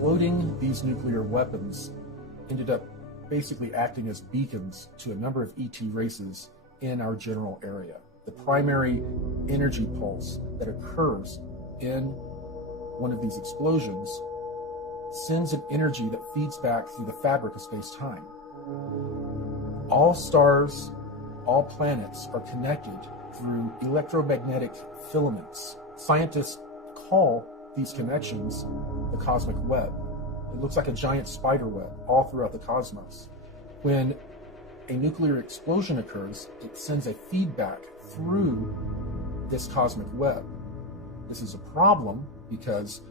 exploding these nuclear weapons ended up basically acting as beacons to a number of ET races in our general area. The primary energy pulse that occurs in one of these explosions sends an energy that feeds back through the fabric of space-time. All stars, all planets are connected through electromagnetic filaments. Scientists call these connections the cosmic web. It looks like a giant spider web all throughout the cosmos. When a nuclear explosion occurs, it sends a feedback through this cosmic web. This is a problem because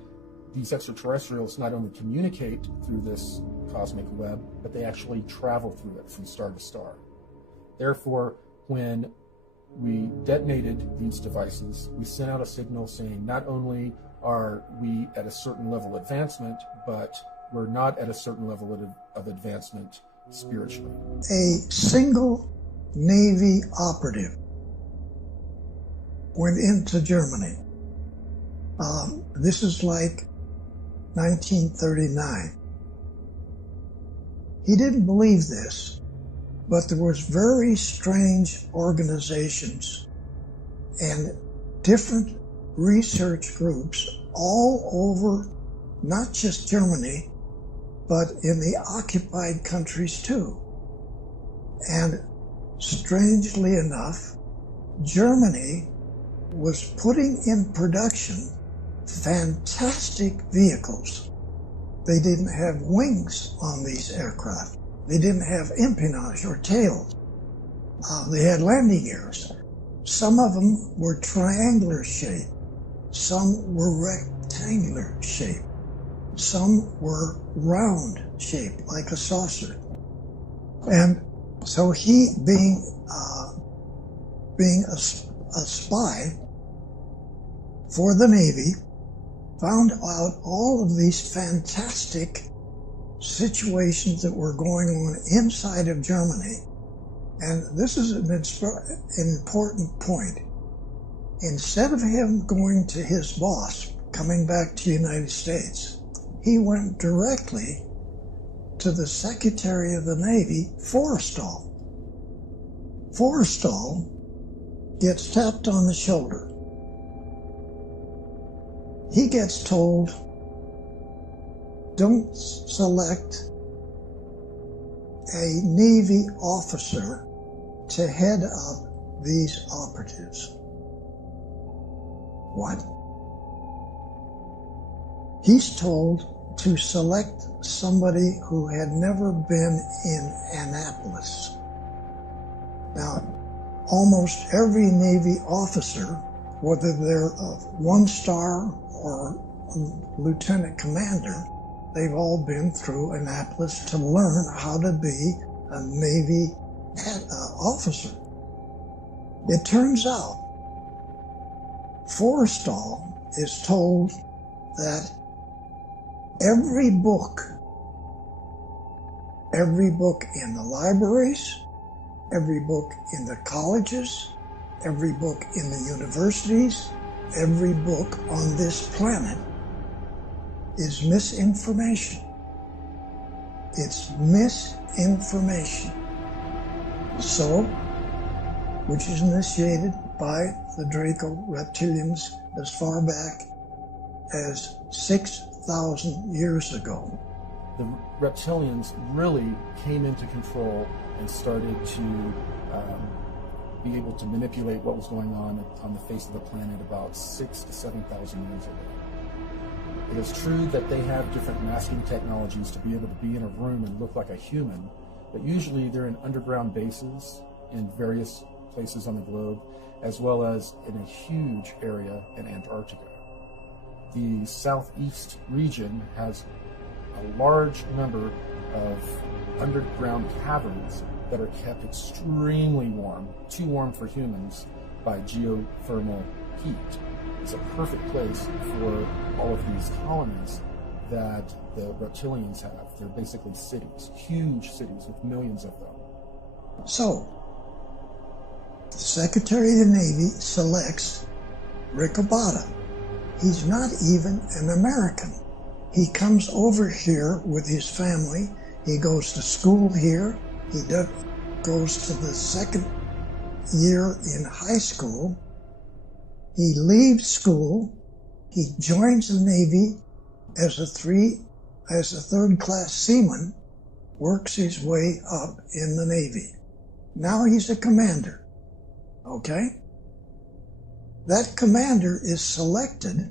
these extraterrestrials not only communicate through this cosmic web, but they actually travel through it from star to star. Therefore, when we detonated these devices, we sent out a signal saying not only are we at a certain level of advancement, but we're not at a certain level of advancement spiritually. A single Navy operative went into Germany. This is like 1939. He didn't believe this, but there was very strange organizations and different research groups all over, not just Germany, but in the occupied countries too. And strangely enough, Germany was putting in production fantastic vehicles. They didn't have wings on these aircraft. They didn't have empennage or tails. They had landing gears. Some of them were triangular shaped. Some were rectangular shaped. Some were round shaped, like a saucer. And so he, being a spy for the Navy, found out all of these fantastic situations that were going on inside of Germany. And this is an important point. Instead of him going to his boss, coming back to the United States, he went directly to the Secretary of the Navy, Forrestal. Forrestal gets tapped on the shoulder. He gets told, don't select a Navy officer to head up these operatives. What? He's told to select somebody who had never been in Annapolis. Now, almost every Navy officer, whether they're a one-star or lieutenant commander, they've all been through Annapolis to learn how to be a Navy officer. It turns out Forrestal is told that every book in the libraries, every book in the colleges, every book in the universities, every book on this planet is misinformation. It's misinformation. So, which is initiated by the Draco reptilians as far back as 6,000 years ago. The reptilians really came into control and started to be able to manipulate what was going on the face of the planet about 6,000 to 7,000 years ago. It is true that they have different masking technologies to be able to be in a room and look like a human, but usually they're in underground bases in various places on the globe, as well as in a huge area in Antarctica. The southeast region has a large number of underground caverns that are kept extremely warm, too warm for humans, by geothermal heat. It's a perfect place for all of these colonies that the reptilians have. They're basically cities, huge cities with millions of them. So, the Secretary of the Navy selects Rick Abada. He's not even an American. He comes over here with his family. He goes to school here. He goes to the second year in high school. He leaves school. He joins the Navy as a third-class seaman, works his way up in the Navy. Now he's a commander, okay? That commander is selected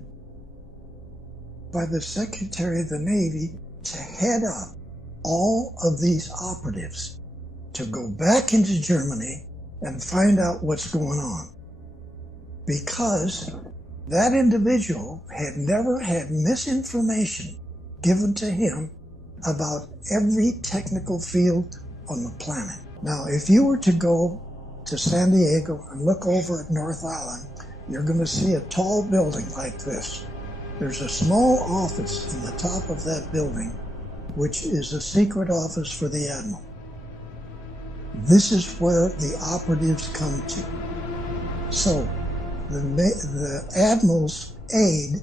by the Secretary of the Navy to head up all of these operatives to go back into Germany and find out what's going on. Because that individual had never had misinformation given to him about every technical field on the planet. Now, if you were to go to San Diego and look over at North Island, you're going to see a tall building like this. There's a small office in the top of that building, which is a secret office for the Admiral. This is where the operatives come to. So the Admiral's aide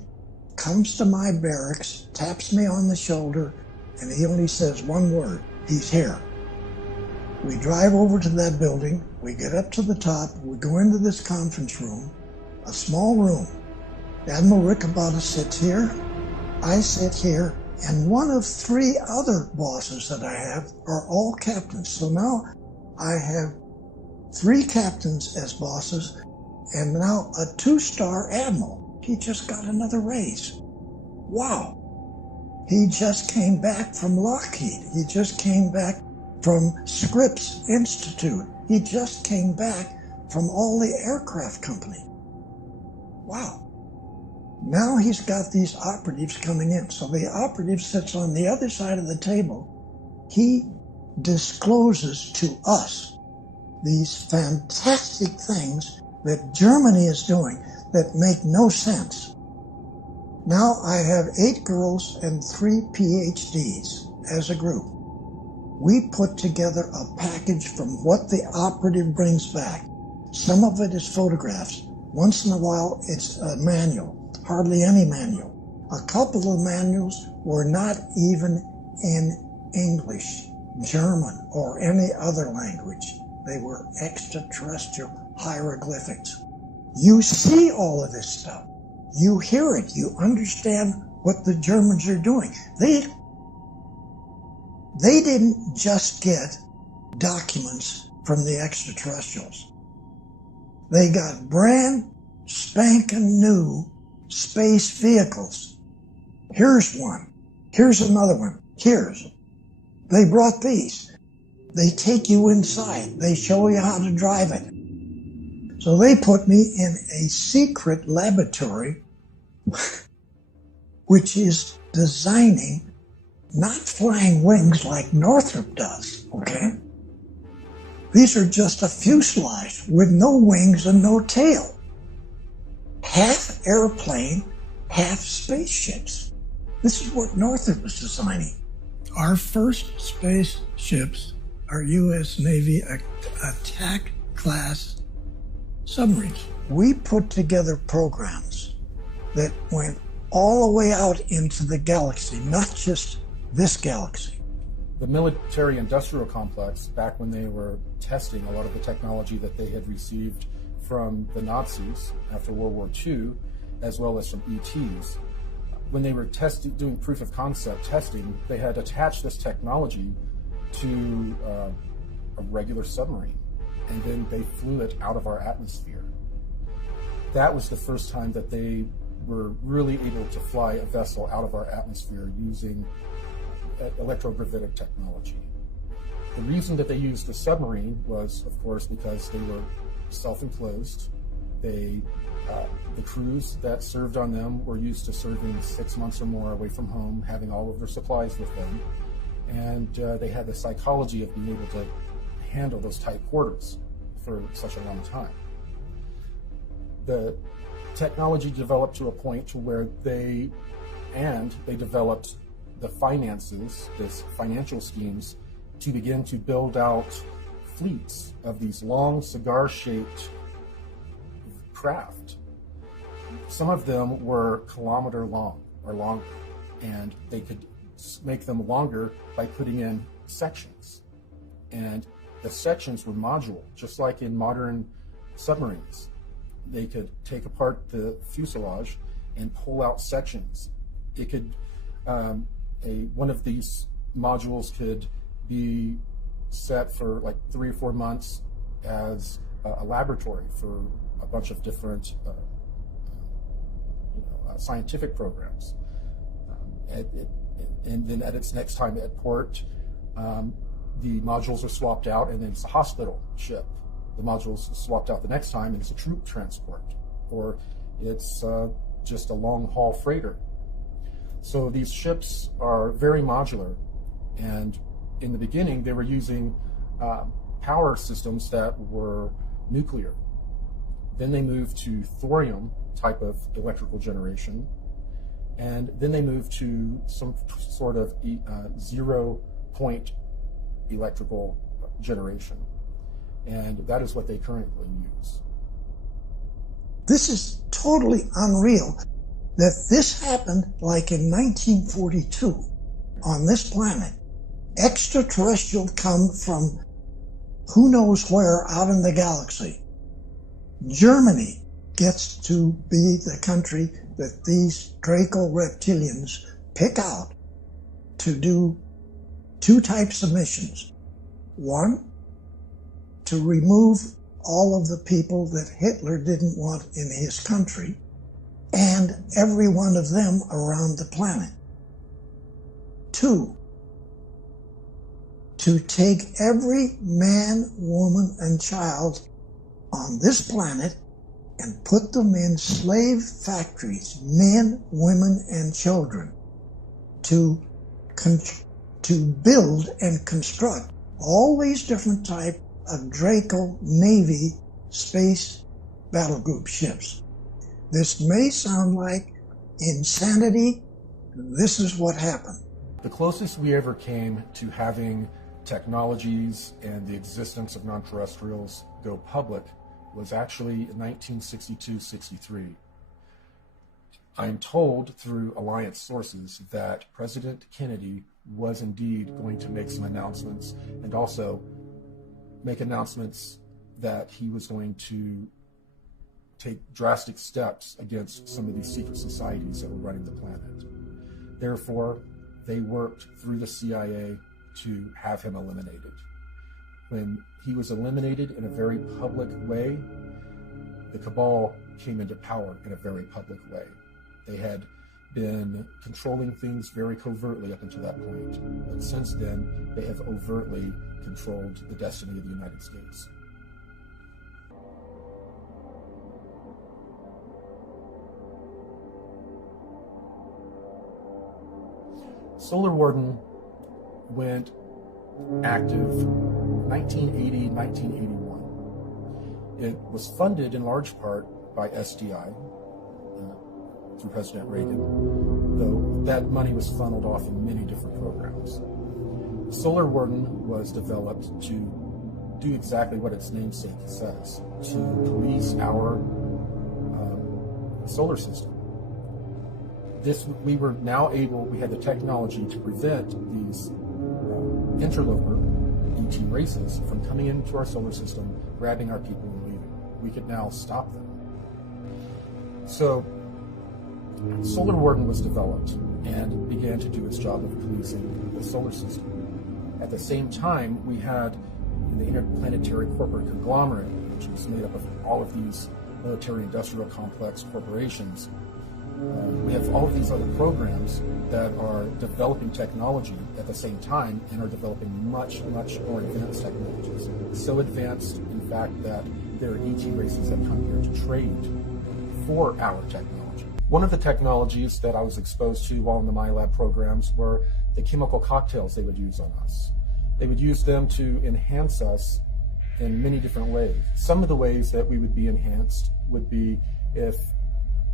comes to my barracks, taps me on the shoulder, and he only says one word: he's here. We drive over to that building, we get up to the top, we go into this conference room, a small room. Admiral Riccaboni sits here, I sit here, and one of 3 other bosses that I have are all captains. So now I have 3 captains as bosses, and now a 2-star admiral. He just got another raise. Wow. He just came back from Lockheed. He just came back from Scripps Institute. He just came back from all the aircraft company. Wow. Now he's got these operatives coming in. So the operative sits on the other side of the table. He discloses to us these fantastic things that Germany is doing that make no sense. Now I have 8 girls and 3 PhDs as a group. We put together a package from what the operative brings back. Some of it is photographs. Once in a while it's a manual, hardly any manual. A couple of manuals were not even in English, German, or any other language. They were extraterrestrial hieroglyphics. You see all of this stuff. You hear it. You understand what the Germans are doing. They didn't just get documents from the extraterrestrials. They got brand spanking new space vehicles. Here's one. Here's another one. Here's. They brought these. They take you inside. They show you how to drive it. So they put me in a secret laboratory which is designing not flying wings like Northrop does, okay? These are just a fuselage with no wings and no tail. Half airplane, half spaceships. This is what Northrop was designing. Our first spaceships are U.S. Navy attack class submarines. We put together programs that went all the way out into the galaxy, not just this galaxy. The military-industrial complex, back when they were testing a lot of the technology that they had received from the Nazis after World War II, as well as from ETs, when they were doing proof of concept testing, they had attached this technology to a regular submarine, and then they flew it out of our atmosphere. That was the first time that they were really able to fly a vessel out of our atmosphere using electrogravitic technology. The reason that they used the submarine was, of course, because they were self-enclosed. The crews that served on them were used to serving 6 months or more away from home, having all of their supplies with them, and they had the psychology of being able to handle those tight quarters for such a long time. The technology developed to a point to where they developed the finances, this financial schemes, to begin to build out fleets of these long cigar-shaped craft. Some of them were kilometer long or longer, and they could make them longer by putting in sections. And the sections were modular, just like in modern submarines. They could take apart the fuselage and pull out sections. It could, one of these modules could be set for like 3 or 4 months as a laboratory for a bunch of different scientific programs. And then at its next time at port, the modules are swapped out, and then it's a hospital ship. The modules are swapped out the next time, and it's a troop transport, or it's just a long-haul freighter. So these ships are very modular, and in the beginning, they were using power systems that were nuclear. Then they moved to thorium type of electrical generation, and then they moved to some sort of zero-point electrical generation, and that is what they currently use. This is totally unreal that this happened like in 1942 on this planet. Extraterrestrial come from who knows where out in the galaxy. Germany gets to be the country that these Draco reptilians pick out to do 2 types of missions. One, to remove all of the people that Hitler didn't want in his country, and every one of them around the planet. 2, to take every man, woman, and child on this planet and put them in slave factories, men, women, and children, to build and construct all these different types of Draco Navy space battle group ships. This may sound like insanity. This is what happened. The closest we ever came to having technologies and the existence of non-terrestrials go public was actually in 1962-63. I'm told through Alliance sources that President Kennedy was indeed going to make some announcements, and also make announcements that he was going to take drastic steps against some of these secret societies that were running the planet. Therefore, they worked through the CIA to have him eliminated. When he was eliminated in a very public way, the cabal came into power in a very public way. They had been controlling things very covertly up until that point, but since then, they have overtly controlled the destiny of the United States. Solar Warden went active 1980, 1981. It was funded in large part by SDI through President Reagan, though that money was funneled off in many different programs. Solar Warden was developed to do exactly what its namesake says, to police our solar system. We had the technology to prevent these interloper ET races from coming into our solar system, grabbing our people and leaving. We could now stop them. So Solar Warden was developed and began to do its job of policing the solar system. At the same time, we had the Interplanetary Corporate Conglomerate, which was made up of all of these military-industrial complex corporations. We have all of these other programs that are developing technology at the same time and are developing much, much more advanced technologies. So advanced, in fact, that there are ET races that come here to trade for our technology. One of the technologies that I was exposed to while in the MyLab programs were the chemical cocktails they would use on us. They would use them to enhance us in many different ways. Some of the ways that we would be enhanced would be if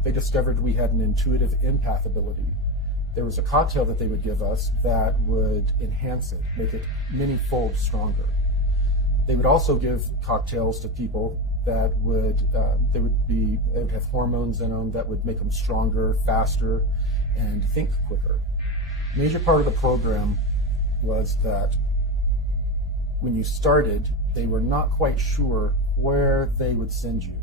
they discovered we had an intuitive empath ability. There was a cocktail that they would give us that would enhance it, make it many-fold stronger. They would also give cocktails to people that would have hormones in them that would make them stronger, faster, and think quicker. Major part of the program was that when you started, they were not quite sure where they would send you.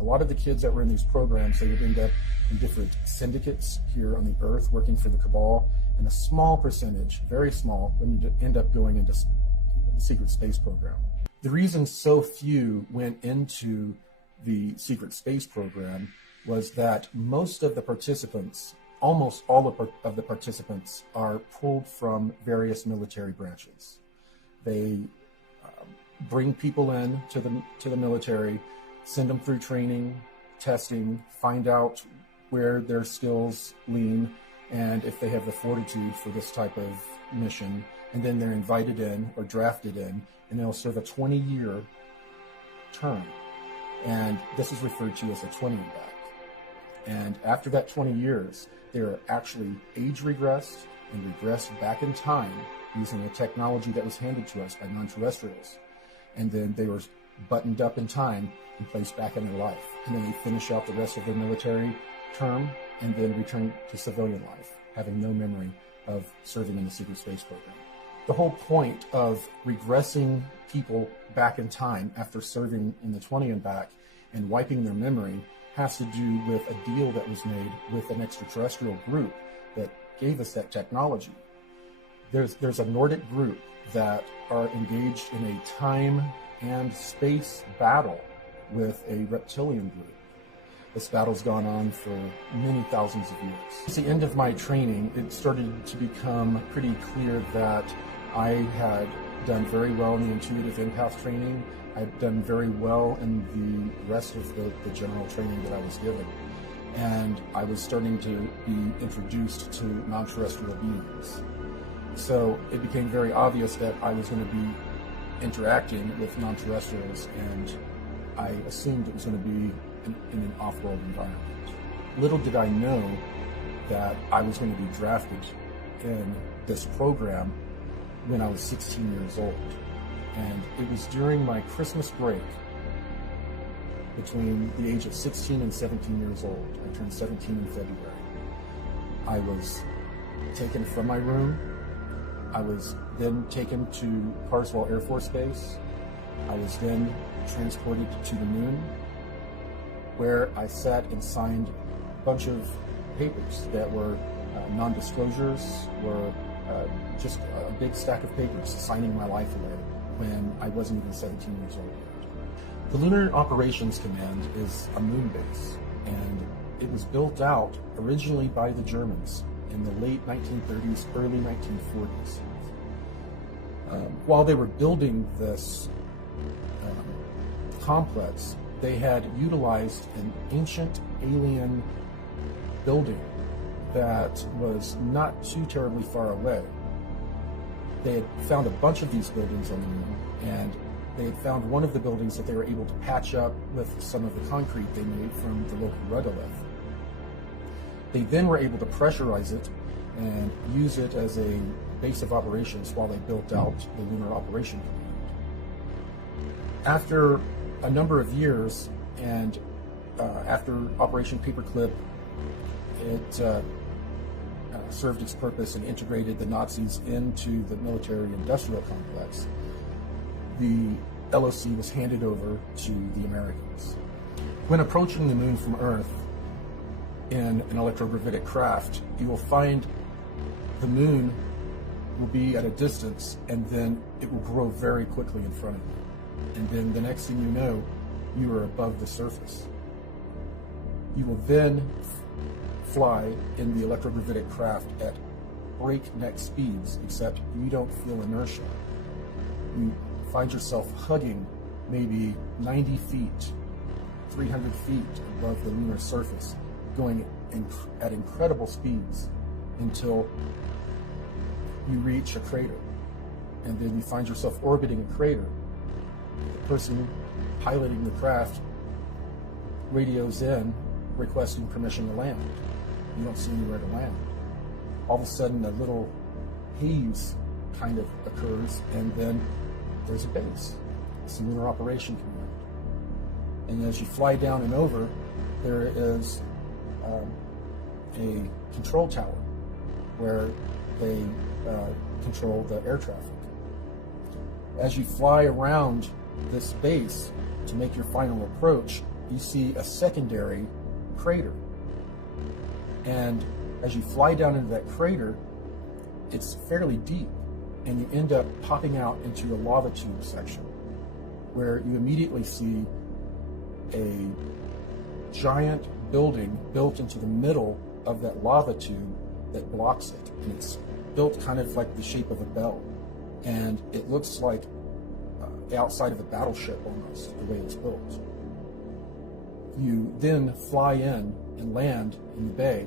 A lot of the kids that were in these programs, they would end up in different syndicates here on the Earth working for the Cabal, and a small percentage, very small, would end up going into the secret space program. The reason so few went into the secret space program was that most of the participants, almost all of the participants, are pulled from various military branches. They bring people in to the military, send them through training, testing, find out where their skills lean, and if they have the fortitude for this type of mission, and then they're invited in or drafted in, and they'll serve a 20-year term. And this is referred to as a 20 and back. And after that 20 years, they're actually age regressed and regressed back in time using the technology that was handed to us by non-terrestrials. And then they were buttoned up in time and placed back in their life. And then they finish out the rest of their military term and then return to civilian life, having no memory of serving in the secret space program. The whole point of regressing people back in time after serving in the 20 and back and wiping their memory has to do with a deal that was made with an extraterrestrial group that gave us that technology. There's a Nordic group that are engaged in a time and space battle with a reptilian group. This battle's gone on for many thousands of years. At the end of my training, it started to become pretty clear that I had done very well in the intuitive empath training. I'd done very well in the rest of the general training that I was given. And I was starting to be introduced to non-terrestrial beings. So it became very obvious that I was going to be interacting with non-terrestrials, and I assumed it was going to be in an off-world environment. Little did I know that I was going to be drafted in this program when I was 16 years old. And it was during my Christmas break, between the age of 16 and 17 years old. I turned 17 in February. I was taken from my room. I was then taken to Carswell Air Force Base. I was then transported to the moon, where I sat and signed a bunch of papers that were non-disclosures, were just a big stack of papers signing my life away when I wasn't even 17 years old yet. The Lunar Operations Command is a moon base, and it was built out originally by the Germans in the late 1930s, early 1940s. While they were building this complex, they had utilized an ancient alien building that was not too terribly far away. They had found a bunch of these buildings on the moon, and they had found one of the buildings that they were able to patch up with some of the concrete they made from the local regolith. They then were able to pressurize it and use it as a base of operations while they built out the Lunar Operation Command. After a number of years, and after Operation Paperclip, it served its purpose and integrated the Nazis into the military-industrial complex, the LOC was handed over to the Americans. When approaching the moon from Earth in an electrogravitic craft, you will find the moon will be at a distance, and then it will grow very quickly in front of you. And then the next thing you know, you are above the surface. You will then fly in the electrogravitic craft at breakneck speeds, except you don't feel inertia. You find yourself hugging maybe 90 feet, 300 feet above the lunar surface, going at incredible speeds until you reach a crater. And then you find yourself orbiting a crater. The person piloting the craft radios in requesting permission to land. You don't see anywhere to land. All of a sudden, a little haze kind of occurs, and then there's a base. It's the Lunar Operation Command. And as you fly down and over, there is a control tower where they control the air traffic. As you fly around this base to make your final approach, you see a secondary crater. And as you fly down into that crater, it's fairly deep, and you end up popping out into a lava tube section where you immediately see a giant building built into the middle of that lava tube that blocks it. And it's built kind of like the shape of a bell. And it looks like the outside of a battleship almost, the way it's built. You then fly in and land in the bay,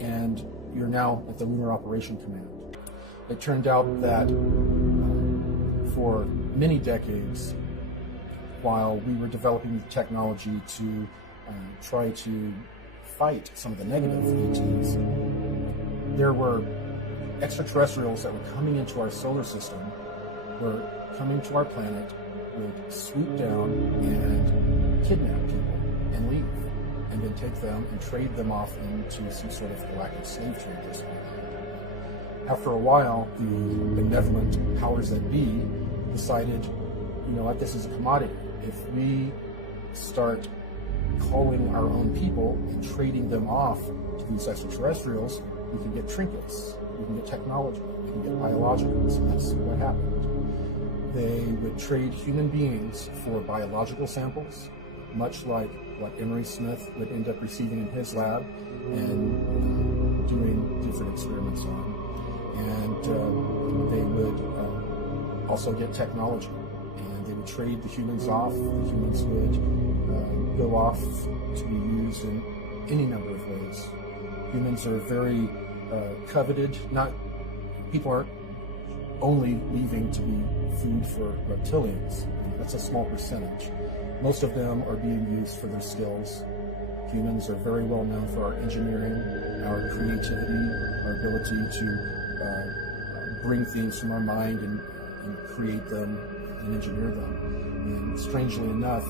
and you're now at the Lunar Operation Command. It turned out that for many decades, while we were developing the technology to try to fight some of the negative ETs, there were extraterrestrials that were coming into our solar system, were coming to our planet, would swoop down and kidnap people and leave, and then take them and trade them off into some sort of galactic slave trade just like that. After a while, the benevolent powers that be decided, you know what, this is a commodity. If we start calling our own people and trading them off to these extraterrestrials, we can get trinkets, we can get technology, we can get biologicals, and that's what happened. They would trade human beings for biological samples, much like what Emery Smith would end up receiving in his lab and doing different experiments on. And they would also get technology, and they would trade the humans off. The humans would go off to be used in any number of ways. Humans are very coveted. People aren't only leaving to be food for reptilians. That's a small percentage. Most of them are being used for their skills. Humans are very well known for our engineering, our creativity, our ability to bring things from our mind and create them and engineer them. And strangely enough,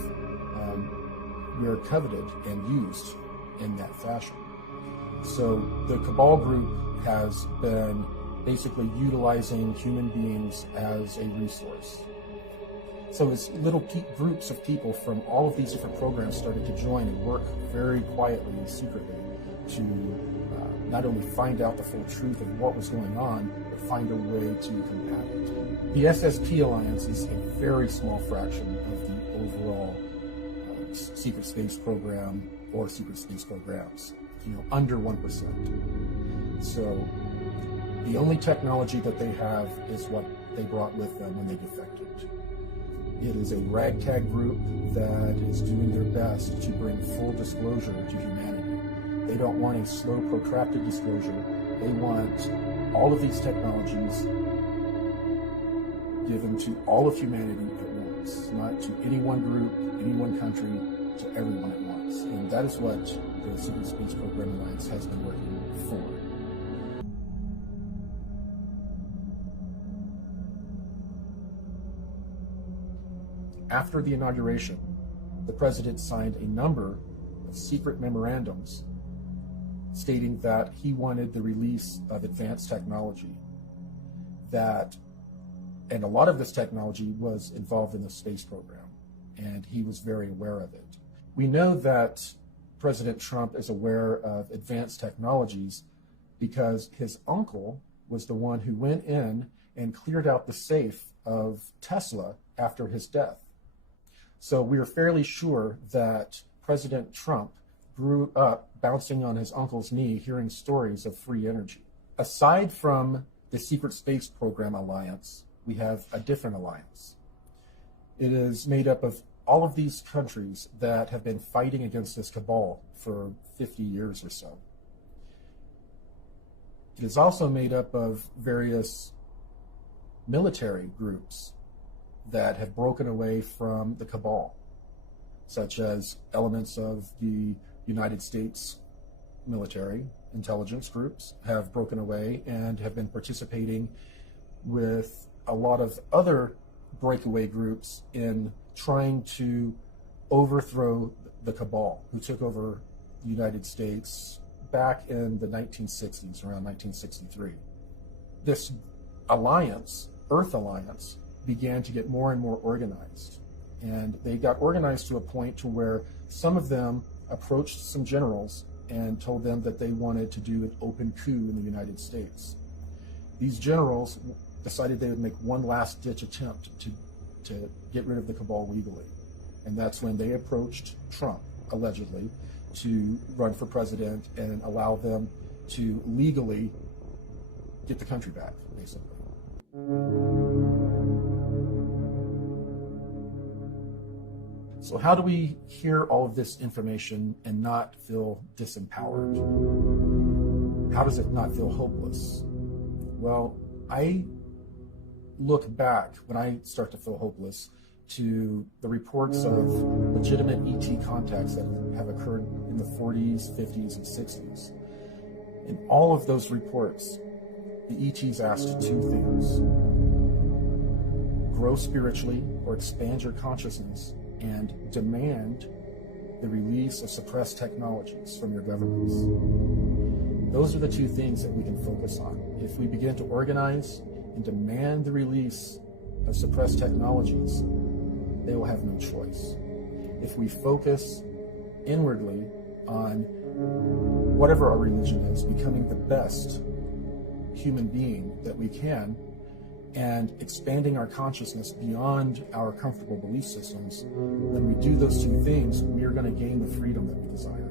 we are coveted and used in that fashion. So the Cabal group has been basically utilizing human beings as a resource. So as little groups of people from all of these different programs started to join and work very quietly and secretly to not only find out the full truth of what was going on, but find a way to combat it. The SSP Alliance is a very small fraction of the overall secret space program or secret space programs, under 1%. So the only technology that they have is what they brought with them when they defected. It is a ragtag group that is doing their best to bring full disclosure to humanity. They don't want a slow, protracted disclosure. They want all of these technologies given to all of humanity at once, not to any one group, any one country, to everyone at once. And that is what the Secret Space Program Alliance has been working for. After the inauguration, the president signed a number of secret memorandums stating that he wanted the release of advanced technology, and a lot of this technology was involved in the space program, and he was very aware of it. We know that President Trump is aware of advanced technologies because his uncle was the one who went in and cleared out the safe of Tesla after his death. So we are fairly sure that President Trump grew up bouncing on his uncle's knee, hearing stories of free energy. Aside from the Secret Space Program Alliance, we have a different alliance. It is made up of all of these countries that have been fighting against this cabal for 50 years or so. It is also made up of various military groups that have broken away from the cabal, such as elements of the United States military intelligence groups have broken away and have been participating with a lot of other breakaway groups in trying to overthrow the cabal, who took over the United States back in the 1960s, around 1963. this alliance, Earth Alliance, began to get more and more organized. And they got organized to a point to where some of them approached some generals and told them that they wanted to do an open coup in the United States. These generals decided they would make one last ditch attempt to get rid of the cabal legally. And that's when they approached Trump, allegedly, to run for president and allow them to legally get the country back, basically. So how do we hear all of this information and not feel disempowered? How does it not feel hopeless? Well, I look back when I start to feel hopeless to the reports of legitimate ET contacts that have occurred in the 40s, 50s, and 60s. In all of those reports, the ETs asked two things: grow spiritually or expand your consciousness, and demand the release of suppressed technologies from your governments. Those are the two things that we can focus on. If we begin to organize and demand the release of suppressed technologies, they will have no choice. If we focus inwardly on whatever our religion is, becoming the best human being that we can, and expanding our consciousness beyond our comfortable belief systems, when we do those two things, we are going to gain the freedom that we desire.